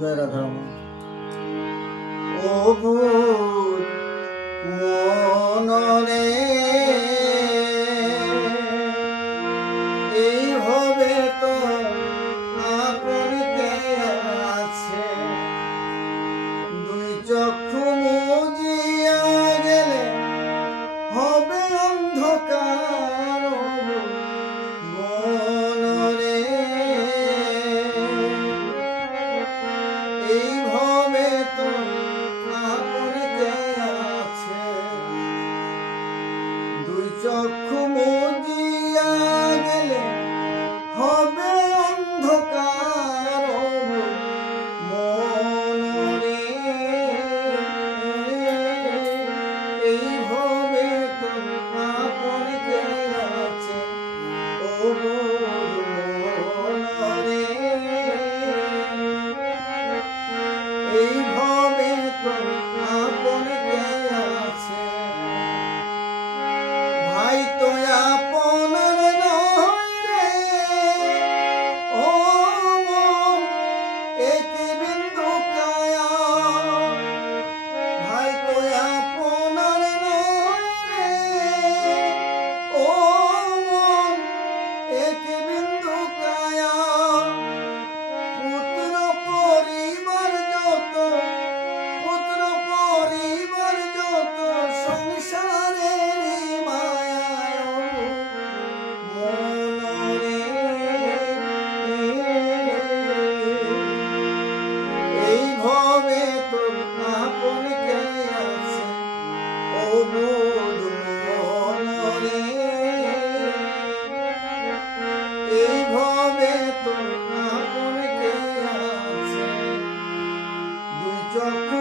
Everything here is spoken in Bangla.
জয় রাধারমণ। ও ভূত মনরে এইভাবে তো আপন কে আছে, দুই চক্ষু মুজিয়া গেলে হবে অন্ধকার। মনরে এইভাবে তো আপন কে আছে, দুই চক্ষু মুজিয়া গেলে হবে অন্ধকার। মনরে এইভাবে তো আপন কে আছে, ও মনরে এইভাবে তো আপন কে আছে। ভাই তো আপনার নয় রে, ও মন এক বিন্দু কায়া। ভাই তো আপনার নয় রে, ও মন এক বিন্দু কায়া। পুত্র পরিবার যত, পুত্র পরিবার যত সংসারের মায়ায়। মনরে এইভাবে তো আপন কে আছে, ও বোধ মনরে এইভাবে তো আপন কে আছে, দুই চক্ষু